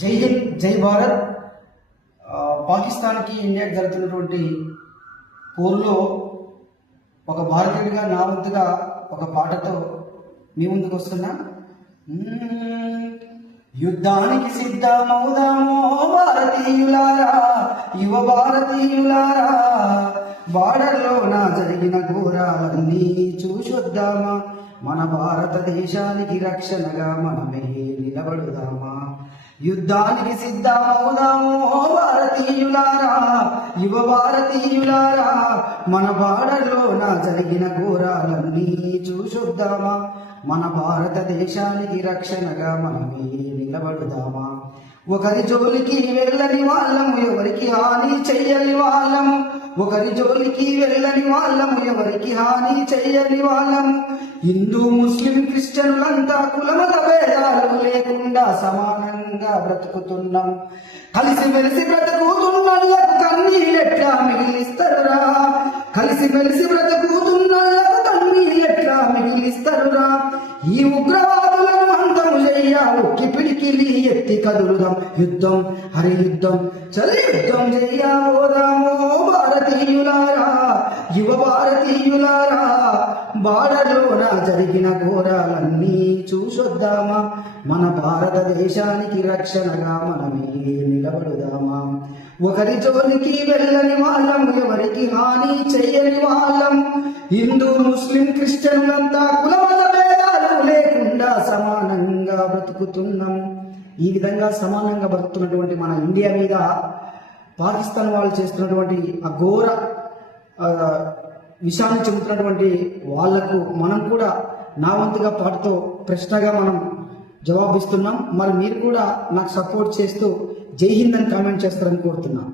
జై హింద్, జై భారత్. పాకిస్తాన్కి ఇండియాకి జరుగుతున్నటువంటి పోరులో ఒక భారతీయుడిగా నా వంతుగా ఒక పాటతో మీ ముందుకు వస్తున్నా. యుద్ధానికి సిద్ధమవుదామో భారతీయులారా, యువ భారతీయులారా, బార్డర్లో నా జరిగిన ఘోరాలన్నీ చూసొద్దామా, మన భారతదేశానికి రక్షణగా మనమే నిలబడుదామా. యుద్ధానికి సిద్ధమవుదామో భారతీయులారా, యువ భారతీయులారా, మన బార్డర్లో నా జరిగిన ఘోరాలన్నీ చూసొద్దామా, మన భారతదేశానికి రక్షణగా మనమే నిలబడుదామా. ఒకరి జోలికి వెళ్ళని వాళ్ళము, ఎవరికి హాని చెయ్యని వాళ్ళము, ఒకరి జోలికి వెళ్ళని వాళ్ళము, ఎవరికి హాని చెయ్యని వాళ్ళము. హిందూ ముస్లిం క్రిస్టియనులంతా కులమత భేదాలు లేకుండా సమానంగా బ్రతుకుతున్నాం. కలిసి మెలిసి బ్రతుకుతున్నలకు కన్నీళ్ళెట్లా మిగిలిస్తరురా, కలిసి మెలిసి బ్రతుకుతున్నలకు కన్నీళ్ళెట్లా మిగిలిస్తరురా. ఈ ఉగ్రవాదులను అంతము చెయ్య, ఒక్కి పిడికిలి ఎత్తి కదులుదాం. యుద్ధం హరి యుద్ధం చలి యుద్ధం చెయ్యబోదామో భారతీయులారా, యువ భారతీయులారా, బార్డర్లోన జరిగిన ఘోరాలన్నీ చూసొద్దామా, మన భారతదేశానికి రక్షణగా మనమే నిలబడుదామా. ఒకరి జోలికి వెళ్ళని వాళ్ళం, ఎవరికి హాని చెయ్యని వాళ్ళం. హిందూ ముస్లిం క్రిస్టియన్లంతా కులమత భేదాలు లేకుండా సమానంగా బ్రతుకుతున్నాం. ఈ విధంగా సమానంగా బ్రతుకుతున్నటువంటి మన ఇండియా మీద పాకిస్తాన్ వాళ్ళు చేస్తున్నటువంటి ఆ ఘోర విషయాన్ని చెబుతున్నటువంటి వాళ్లకు మనం కూడా నా వంతుగా పాటుతో ప్రశ్నగా మనం జవాబిస్తున్నాం. మరి మీరు కూడా నాకు సపోర్ట్ చేస్తూ జై హింద్ అని కామెంట్ చేస్తారని కోరుతున్నాం.